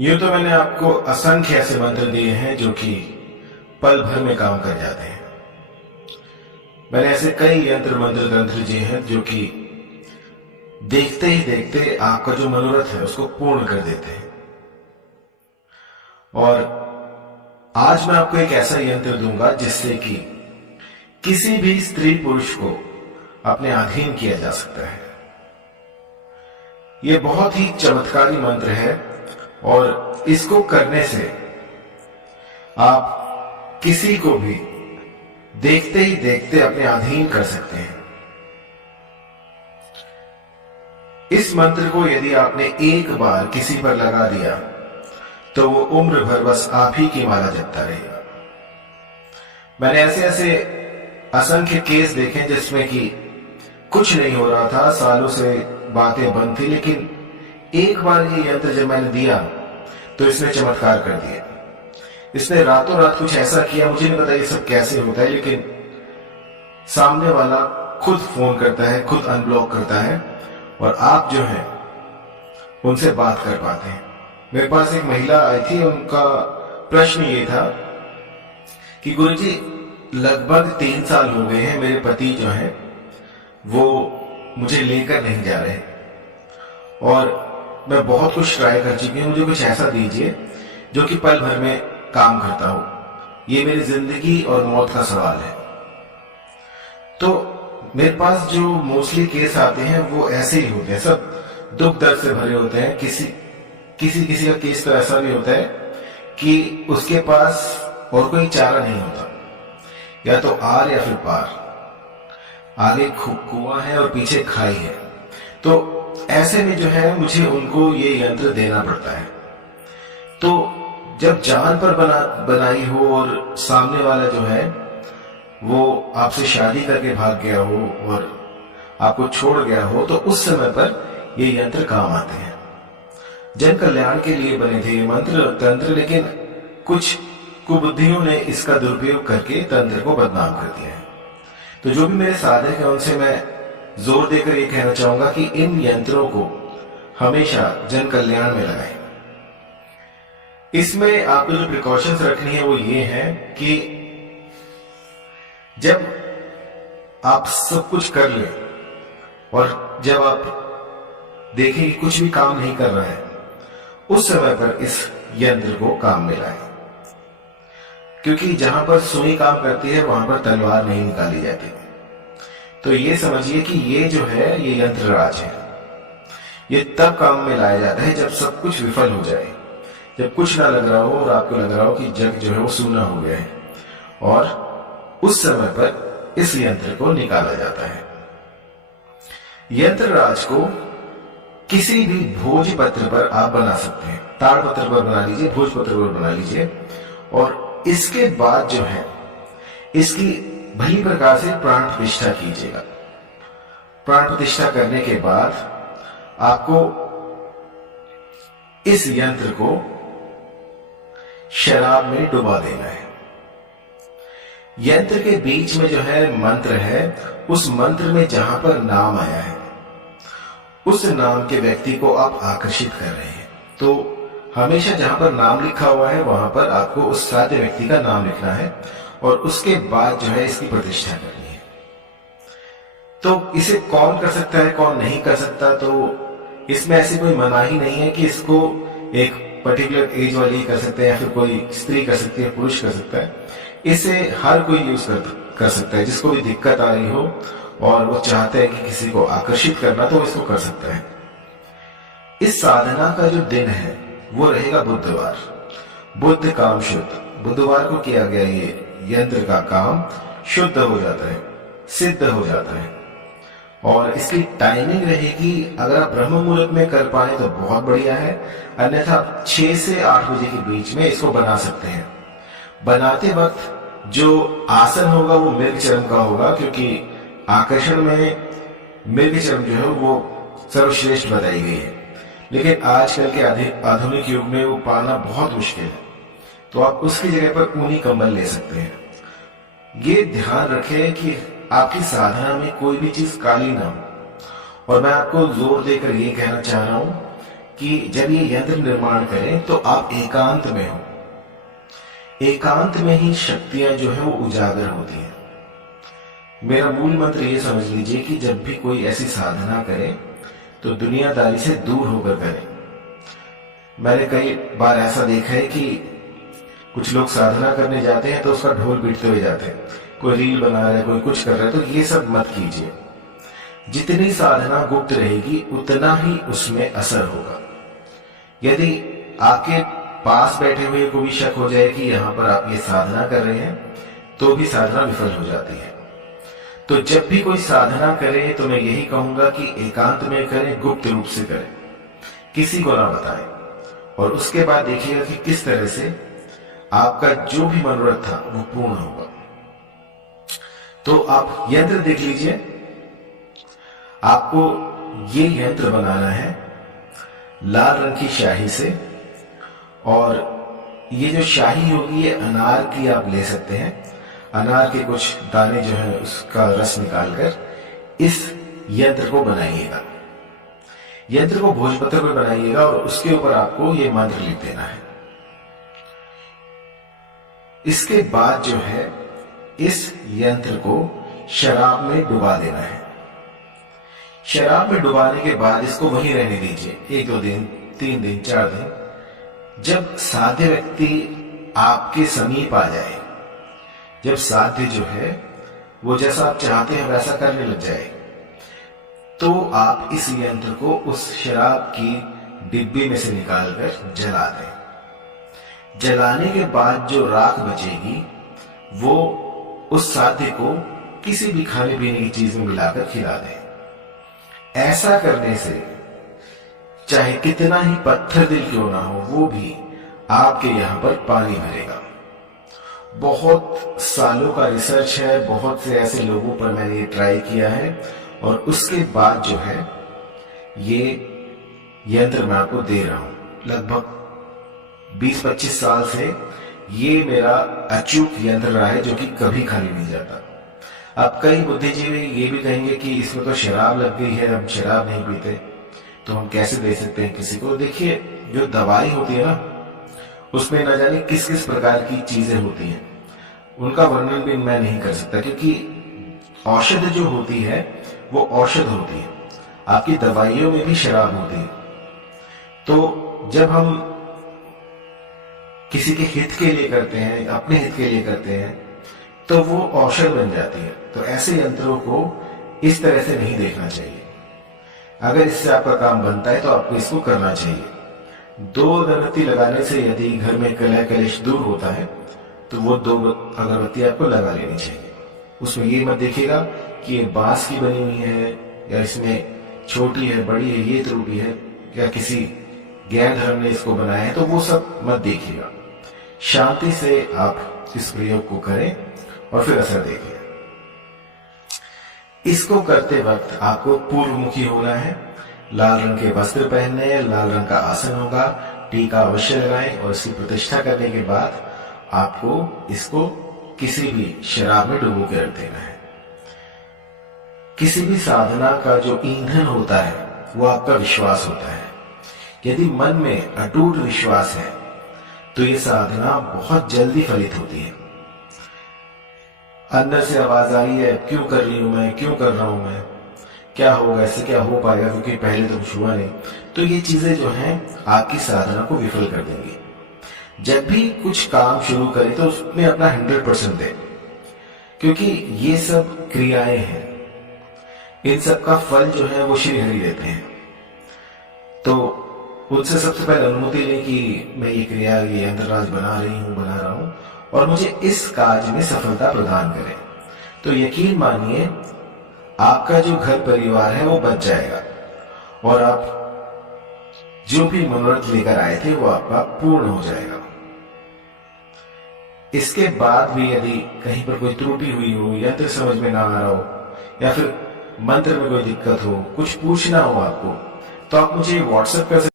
यूं तो मैंने आपको असंख्य ऐसे मंत्र दिए हैं जो कि पल भर में काम कर जाते हैं। मैंने ऐसे कई यंत्र मंत्र तंत्र दिए हैं जो कि देखते ही देखते आपका जो मनोरथ है उसको पूर्ण कर देते हैं। और आज मैं आपको एक ऐसा यंत्र दूंगा जिससे कि किसी भी स्त्री पुरुष को अपने अधीन किया जा सकता है। यह बहुत ही चमत्कारी मंत्र है और इसको करने से आप किसी को भी देखते ही देखते अपने अधीन कर सकते हैं। इस मंत्र को यदि आपने एक बार किसी पर लगा दिया तो वो उम्र भर बस आप ही की माला जपता रहेगा। मैंने ऐसे ऐसे असंख्य केस देखे जिसमें कि कुछ नहीं हो रहा था, सालों से बातें बंद थी, लेकिन एक बार ये यंत्र जब मैंने दिया तो इसने चमत्कार कर दिया। इसने रातों रात कुछ ऐसा किया, मुझे नहीं पता ये सब कैसे होता है, लेकिन सामने वाला खुद फोन करता है, खुद अनब्लॉक करता है और आप जो है उनसे बात कर पाते हैं। मेरे पास एक महिला आई थी, उनका प्रश्न ये था कि गुरुजी लगभग 3 साल हो गए हैं, मेरे पति जो है वो मुझे लेकर नहीं जा रहे और मैं बहुत कुछ ट्राई कर चुकी हूं, मुझे कुछ ऐसा दीजिए जो कि पल भर में काम करता हो। ये मेरी जिंदगी और मौत का सवाल है। तो मेरे पास जो मोस्टली केस आते हैं वो ऐसे ही होते हैं, सब दुख दर्द से भरे होते हैं। किसी का केस तो ऐसा भी होता है कि उसके पास और कोई चारा नहीं होता, या तो आर या फिर पार, आगे कुआं है और पीछे खाई है। तो ऐसे में जो है मुझे उनको ये यंत्र देना पड़ता है। तो जब जान पर बनाई हो और सामने वाला जो है वो आपसे शादी करके भाग गया हो और आपको छोड़ गया हो, तो उस समय पर ये यंत्र काम आते हैं। जन कल्याण के लिए बने थे ये मंत्र तंत्र, लेकिन कुछ कुबुद्धियों ने इसका दुरुपयोग करके तंत्र को बदनाम कर दिया है। तो जो भी मेरे साधक हैं उनसे मैं जोर देकर ये कहना चाहूंगा कि इन यंत्रों को हमेशा जन कल्याण में लगाएं। इसमें आपको जो प्रिकॉशंस रखनी है वो ये है कि जब आप सब कुछ कर ले और जब आप देखें कि कुछ भी काम नहीं कर रहा है, उस समय पर इस यंत्र को काम में लाएं। क्योंकि जहां पर सुई काम करती है वहां पर तलवार नहीं निकाली जाती। तो ये समझिए कि ये जो है ये यंत्र राज है। ये तब काम में लाया जाता है जब सब कुछ विफल हो जाए, जब कुछ ना लग रहा हो और आपको लग रहा हो कि जग जो है वो सूना हो गया है, और उस समय पर इस यंत्र को निकाला जाता है। यंत्र राज को किसी भी भोजपत्र पर आप बना सकते हैं। ताड़पत्र पर बना लीजिए, भोजपत्र पर बना लीजिए, और इसके बाद जो है इसकी भली प्रकार से प्राण प्रतिष्ठा कीजिएगा। प्राण प्रतिष्ठा करने के बाद आपको इस यंत्र को शराब में डुबा देना है। यंत्र के बीच में जो है मंत्र है, उस मंत्र में जहां पर नाम आया है उस नाम के व्यक्ति को आप आकर्षित कर रहे हैं। तो हमेशा जहां पर नाम लिखा हुआ है वहां पर आपको उस साध्य व्यक्ति का नाम लिखना है और उसके बाद जो है इसकी प्रतिष्ठा करनी है। तो इसे कौन कर सकता है, कौन नहीं कर सकता, तो इसमें ऐसी कोई मनाही नहीं है कि इसको एक पर्टिकुलर एज वाली ही कर सकते हैं या फिर कोई स्त्री कर सकती है, पुरुष कर सकता है। इसे हर कोई यूज कर सकता है। जिसको भी दिक्कत आ रही हो और वो चाहते हैं कि किसी को आकर्षित करना, तो इसको कर सकता है। इस साधना का जो दिन है वो रहेगा बुधवार। बुध काम शुद्ध, बुधवार को किया गया ये यंत्र का काम शुद्ध हो जाता है, सिद्ध हो जाता है। और इसकी टाइमिंग रहेगी, अगर आप ब्रह्म मुहूर्त में कर पाए तो बहुत बढ़िया है, अन्यथा 6 से 8 बजे के बीच में इसको बना सकते हैं। बनाते वक्त जो आसन होगा वो मृग चरम का होगा, क्योंकि आकर्षण में मृग चरम जो है वो सर्वश्रेष्ठ बताई गई है। लेकिन आजकल के आधुनिक युग में वो पाना बहुत मुश्किल है, तो आप उसकी जगह पर ऊनी कंबल ले सकते हैं। ये ध्यान रखें कि आपकी साधना में कोई भी चीज काली ना हो। और मैं आपको जोर देकर ये कहना चाह रहा हूं कि जब ये यंत्र निर्माण करें तो आप एकांत में हो। एकांत में ही शक्तियां जो है वो उजागर होती हैं। मेरा मूल मंत्र ये समझ लीजिए कि जब भी कोई ऐसी साधना करे तो दुनियादारी से दूर होकर करे। मैंने कई बार ऐसा देखा है कि कुछ लोग साधना करने जाते हैं तो उसका ढोल पीटते हुए जाते हैं, कोई रील बना रहा है, कोई कुछ कर रहा है। तो ये सब मत कीजिए। जितनी साधना गुप्त रहेगी उतना ही उसमें असर होगा। यदि आपके पास बैठे हुए को भी शक हो जाए कि यहाँ पर आप ये साधना कर रहे हैं तो भी साधना विफल हो जाती है। तो जब भी कोई साधना करे तो मैं यही कहूंगा कि एकांत में करें, गुप्त रूप से करें, किसी को ना बताएं। और उसके बाद देखिएगा कि किस तरह से आपका जो भी मनोरथ था वो पूर्ण होगा। तो आप यंत्र देख लीजिए। आपको ये यंत्र बनाना है लाल रंग की शाही से, और ये जो शाही होगी ये अनार की आप ले सकते हैं। अनार के कुछ दाने जो है उसका रस निकालकर इस यंत्र को बनाइएगा। यंत्र को भोजपत्र पर बनाइएगा और उसके ऊपर आपको ये मंत्र लिख देना है। इसके बाद जो है इस यंत्र को शराब में डुबा देना है। शराब में डुबाने के बाद इसको वहीं रहने दीजिए 1-2 दिन, 3 दिन, 4 दिन। जब साध्य व्यक्ति आपके समीप आ जाए, जब साध्य जो है वो जैसा आप चाहते हैं वैसा करने लग जाए, तो आप इस यंत्र को उस शराब की डिब्बी में से निकालकर जला दें। जलाने के बाद जो राख बचेगी वो उस साध्य को किसी भी खाने पीने की चीज में मिलाकर खिला दें। ऐसा करने से चाहे कितना ही पत्थर दिल क्यों ना हो, वो भी आपके यहां पर पानी भरेगा। बहुत सालों का रिसर्च है, बहुत से ऐसे लोगों पर मैंने ये ट्राई किया है, और उसके बाद जो है ये यंत्र मैं आपको दे रहा हूं। लगभग 20-25 साल से ये मेरा अचूक यंत्र रहा है जो कि कभी खाली नहीं जाता। अब कई बुद्धिजीवी ये भी कहेंगे कि इसमें तो शराब लग गई है, हम शराब नहीं पीते तो हम कैसे दे सकते हैं किसी को। देखिए, जो दवाई होती है ना उसमें न जाने किस किस प्रकार की चीजें होती हैं, उनका वर्णन भी मैं नहीं कर सकता, क्योंकि औषध जो होती है वो औषध होती है। आपकी दवाइयों में भी शराब होती है। तो जब हम किसी के हित के लिए करते हैं, अपने हित के लिए करते हैं, तो वो औषध बन जाती है। तो ऐसे यंत्रों को इस तरह से नहीं देखना चाहिए। अगर इससे आपका काम बनता है तो आपको इसको करना चाहिए। 2 अगरबत्ती लगाने से यदि घर में कलह कलेश दूर होता है तो वो 2 अगरबत्ती आपको लगा लेनी चाहिए। उसमें ये मत देखिएगा कि ये बांस की बनी हुई है या इसमें छोटी है, बड़ी है, ये त्रुटि है, या किसी गैर धर्म ने इसको बनाया है, तो वो सब मत देखिएगा। शांति से आप इस प्रयोग को करें और फिर असर देखिए। इसको करते वक्त आपको पूर्वमुखी होना है, लाल रंग के वस्त्र पहनने हैं, लाल रंग का आसन होगा, टीका अवश्य लगाएं, और इसकी प्रतिष्ठा करने के बाद आपको इसको किसी भी शराब में डुबो के रख देना है। किसी भी साधना का जो ईंधन होता है वो आपका विश्वास होता है। यदि मन में अटूट विश्वास है तो ये साधना बहुत जल्दी फलित होती है। अंदर से आवाज आ रही है, क्यों कर रही हूं मैं, क्यों कर रहा हूं मैं, क्या होगा, ऐसे क्या हो पाएगा, क्योंकि पहले तो कुछ हुआ नहीं, तो ये चीजें जो हैं आपकी साधना को विफल कर देंगी। जब भी कुछ काम शुरू करें तो उसमें अपना 100% दें, क्योंकि ये सब क्रियाएं हैं, इन सब का फल जो है वो श्री हरि देते हैं। तो उनसे सबसे पहले अनुमति लें कि मैं ये क्रिया, ये यंत्रराज बना रहा हूं और मुझे इस कार्य में सफलता प्रदान करें। तो यकीन मानिए आपका जो घर परिवार है वो बच जाएगा, और आप जो भी मनोरथ लेकर आए थे वो आपका पूर्ण हो जाएगा। इसके बाद भी यदि कहीं पर कोई त्रुटि हुई हो, यंत्र समझ में ना आ रहा हो, या फिर मंत्र में कोई दिक्कत हो, कुछ पूछना हो आपको, तो आप मुझे व्हाट्सएप कर सकते